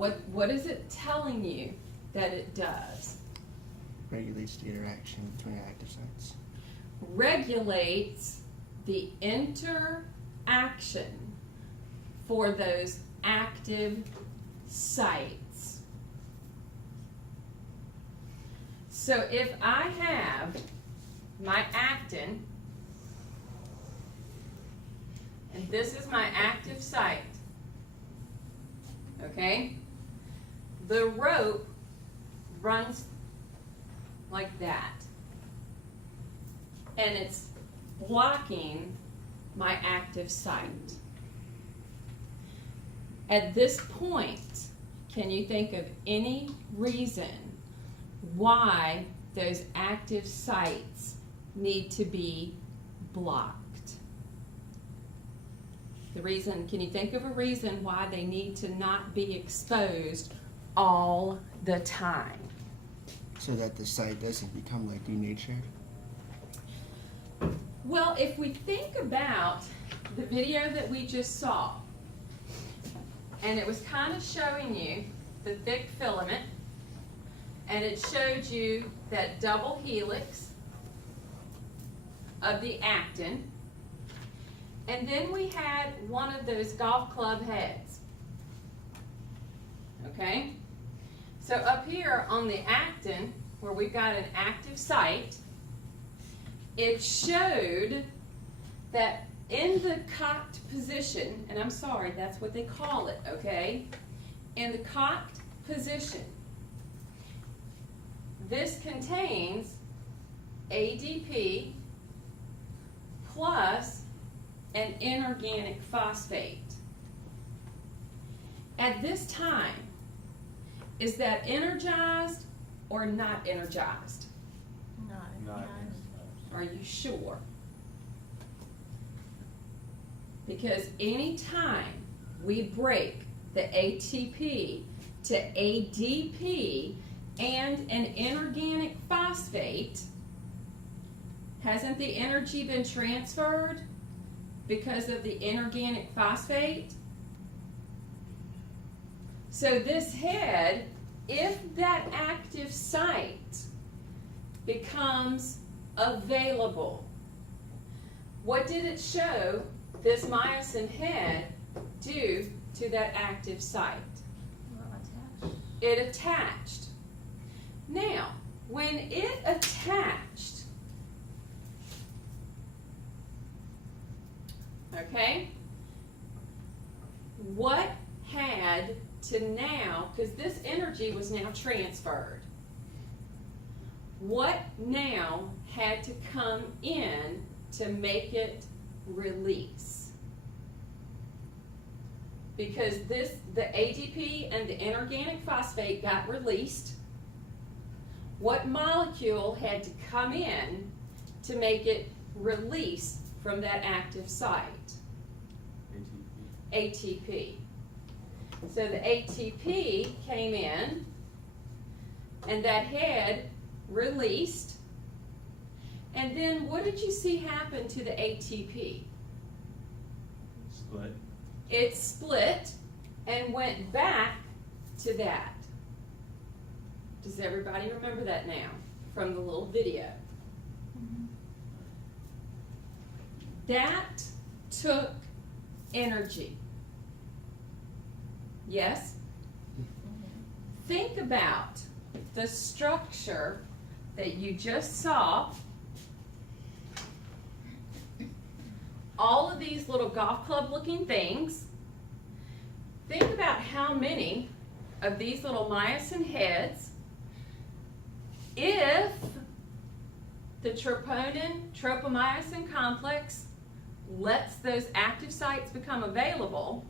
What is it telling you that it does? Regulates the interaction between active sites. Regulates the interaction for those active sites. So if I have my actin, and this is my active site, okay? The rope runs like that, and it's blocking my active site. At this point, can you think of any reason why those active sites need to be blocked? The reason, can you think of a reason why they need to not be exposed all the time? So that the site doesn't become like denatured? Well, if we think about the video that we just saw, and it was kind of showing you the thick filament, and it showed you that double helix of the actin, and then we had one of those golf club heads. Okay? So up here on the actin, where we've got an active site, it showed that in the cocked position, and I'm sorry, that's what they call it, okay? In the cocked position, this contains ADP plus an inorganic phosphate. At this time, is that energized or not energized? Not. Are you sure? Because any time we break the ATP to ADP and an inorganic phosphate, hasn't the energy been transferred because of the inorganic phosphate? So this head, if that active site becomes available, what did it show this myosin head do to that active site? It attached. Now, when it attached, okay, what had to now, because this energy was now transferred, what now had to come in to make it release? Because the ADP and the inorganic phosphate got released, what molecule had to come in to make it release from that active site? ATP. So the ATP came in, and that head released, and then what did you see happen to the ATP? Split. It split and went back to that. Does everybody remember that now from the little video? That took energy. Yes? Think about the structure that you just saw. All of these little golf club looking things. Think about how many of these little myosin heads, if the troponin-tropomyosin complex lets those active sites become available,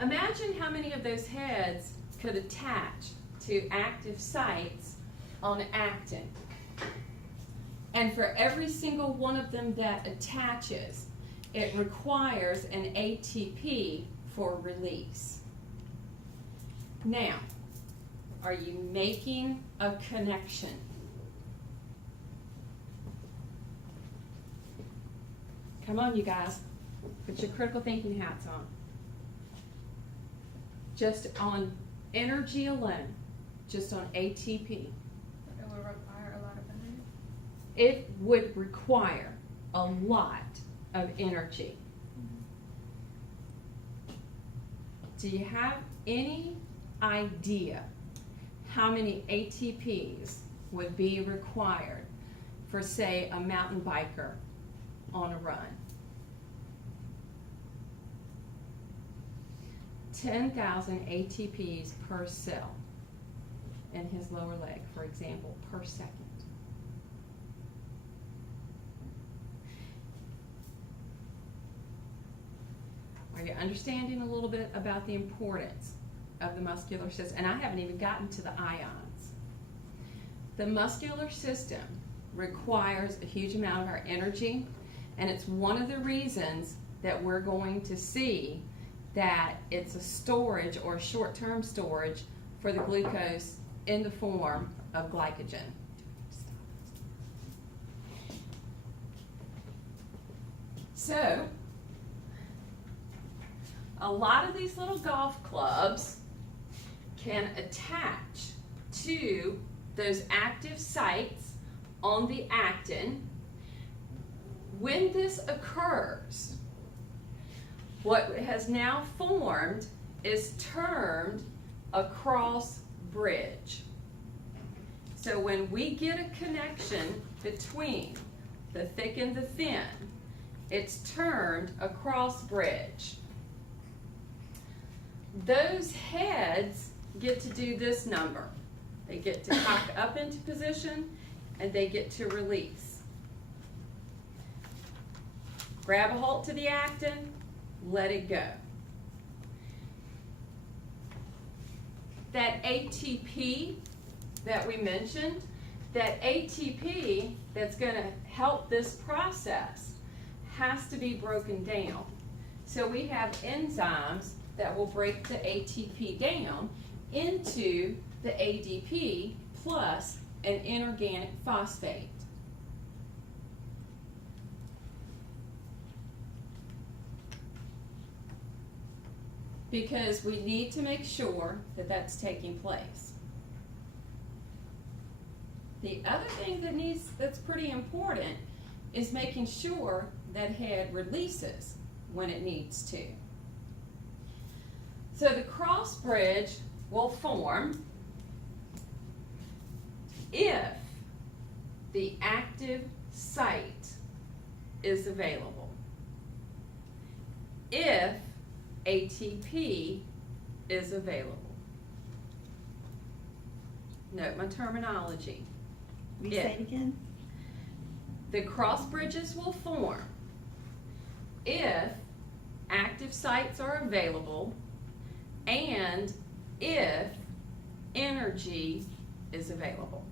imagine how many of those heads could attach to active sites on actin. And for every single one of them that attaches, it requires an ATP for release. Now, are you making a connection? Come on, you guys. Put your critical thinking hats on. Just on energy alone, just on ATP, It will require a lot of energy. it would require a lot of energy. Do you have any idea how many ATPs would be required for, say, a mountain biker on a run? 10,000 ATPs per cell in his lower leg, for example, per second. Are you understanding a little bit about the importance of the muscular system? And I haven't even gotten to the ions. The muscular system requires a huge amount of our energy, and it's one of the reasons that we're going to see that it's a storage or short-term storage for the glucose in the form of glycogen. So, a lot of these little golf clubs can attach to those active sites on the actin. When this occurs, what has now formed is termed a cross bridge. So when we get a connection between the thick and the thin, it's termed a cross bridge. Those heads get to do this number. They get to cock up into position and they get to release. Grab a hold to the actin, let it go. That ATP that we mentioned, that ATP that's going to help this process has to be broken down. So we have enzymes that will break the ATP down into the ADP plus an inorganic phosphate. Because we need to make sure that that's taking place. The other thing that's pretty important is making sure that head releases when it needs to. So the cross bridge will form if the active site is available. If ATP is available. Note my terminology. Say it again. The cross bridges will form if active sites are available and if energy is available.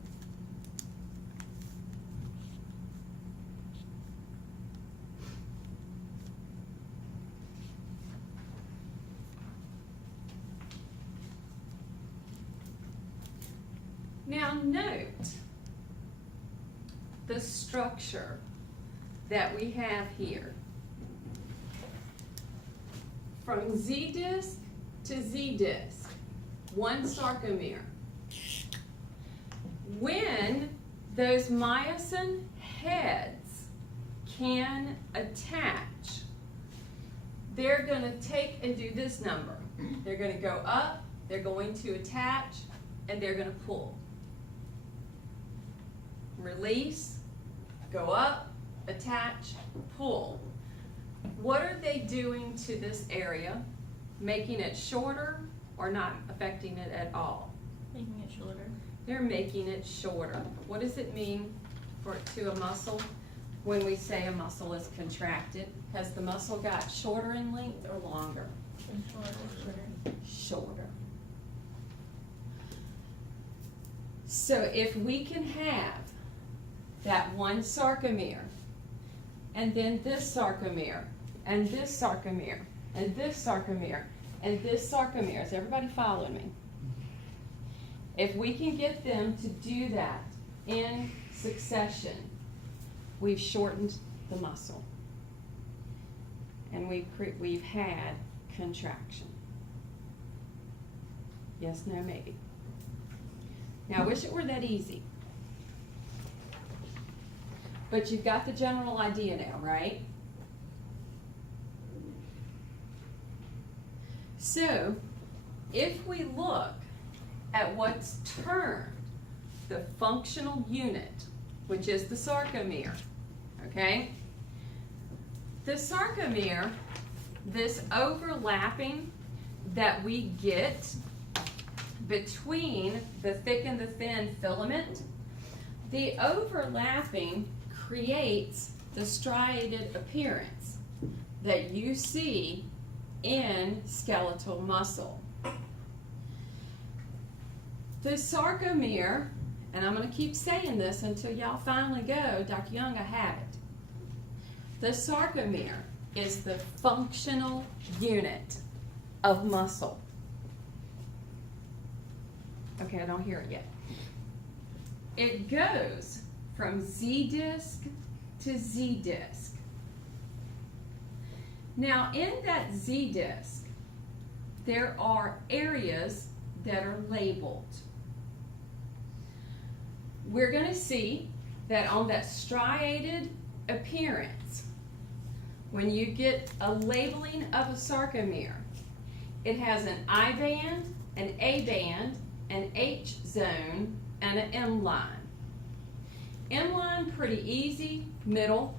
Now note the structure that we have here. From Z disc to Z disc, one sarcomere. When those myosin heads can attach, they're going to take and do this number. They're going to go up, they're going to attach, and they're going to pull. Release, go up, attach, pull. What are they doing to this area? Making it shorter or not affecting it at all? Making it shorter. They're making it shorter. What does it mean to a muscle when we say a muscle is contracted? Has the muscle got shorter in length or longer? Shorter. So if we can have that one sarcomere, and then this sarcomere, and this sarcomere, and this sarcomere, and this sarcomere. Is everybody following me? If we can get them to do that in succession, we've shortened the muscle. And we've had contraction. Yes, no, maybe. Now, I wish it were that easy. But you've got the general idea now, right? So, if we look at what's termed the functional unit, which is the sarcomere, okay? The sarcomere, this overlapping that we get between the thick and the thin filament, the overlapping creates the striated appearance that you see in skeletal muscle. The sarcomere, and I'm going to keep saying this until y'all finally go, Dr. Young, I have it. The sarcomere is the functional unit of muscle. Okay, I don't hear it yet. It goes from Z disc to Z disc. Now, in that Z disc, there are areas that are labeled. We're going to see that on that striated appearance, when you get a labeling of a sarcomere, it has an I band, an A band, an H zone, and an M line. M line, pretty easy, middle,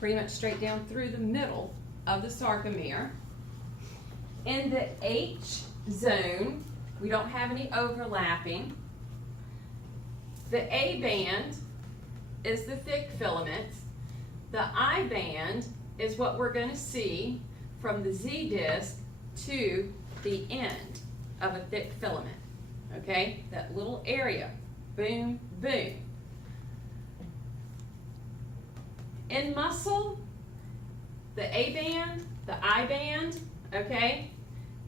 pretty much straight down through the middle of the sarcomere. In the H zone, we don't have any overlapping. The A band is the thick filament. The I band is what we're going to see from the Z disc to the end of a thick filament. Okay, that little area, boom, boom. In muscle, the A band, the I band, okay,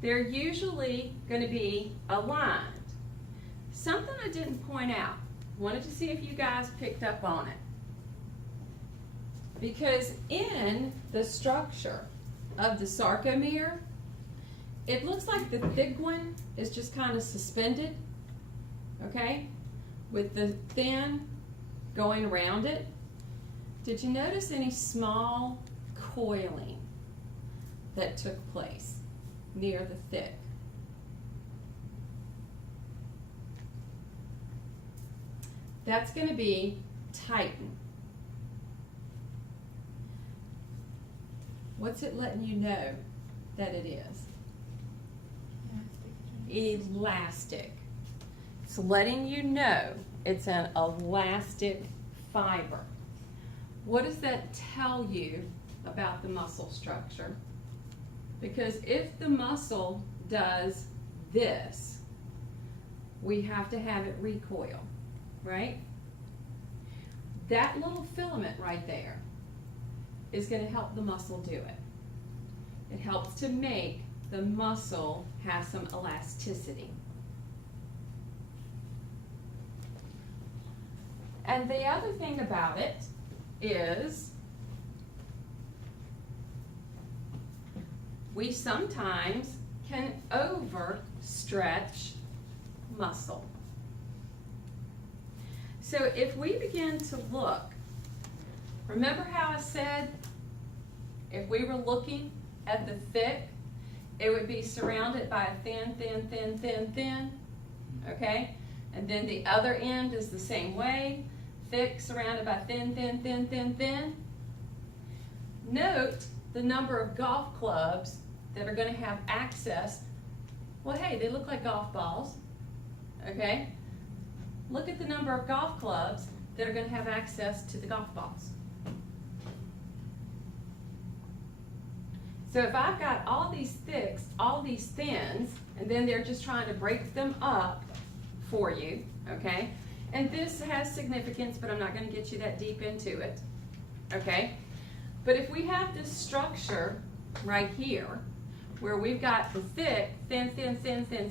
they're usually going to be aligned. Something I didn't point out, wanted to see if you guys picked up on it. Because in the structure of the sarcomere, it looks like the thick one is just kind of suspended, okay, with the thin going around it. Did you notice any small coiling that took place near the thick? That's going to be tighten. What's it letting you know that it is? Elastic. It's letting you know it's an elastic fiber. What does that tell you about the muscle structure? Because if the muscle does this, we have to have it recoil, right? That little filament right there is going to help the muscle do it. It helps to make the muscle have some elasticity. And the other thing about it is we sometimes can overstretch muscle. So if we begin to look, remember how I said if we were looking at the thick, it would be surrounded by a thin, thin, thin, thin, thin, okay? And then the other end is the same way, thick surrounded by thin, thin, thin, thin, thin. Note the number of golf clubs that are going to have access. Well, hey, they look like golf balls, okay? Look at the number of golf clubs that are going to have access to the golf balls. So if I've got all these thicks, all these thins, and then they're just trying to break them up for you, okay? And this has significance, but I'm not going to get you that deep into it, okay? But if we have this structure right here, where we've got the thick, thin, thin, thin, thin, thin,